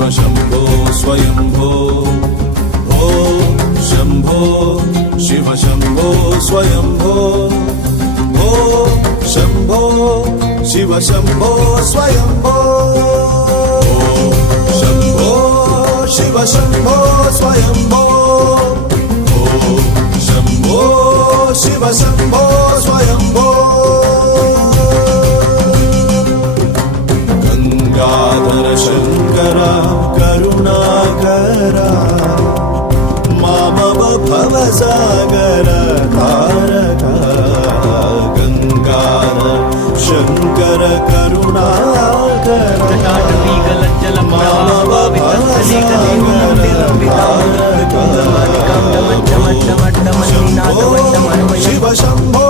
शिव शम्भो स्वयंभो ॐ शम्भो शिव शम्भो स्वयंभो ॐ शम्भो शिव शम्भो स्वयंभो ॐ शम्भो शिव शम्भो स्वयंभो ॐ शम्भो शिव शम्भो स्वयंभो गंगाधर शंकरा करुणाकरा मामव भवसागर तारका गंगाधर शंकर करुणाकरा मामव भवसागर तारका शंभो शिव शंभो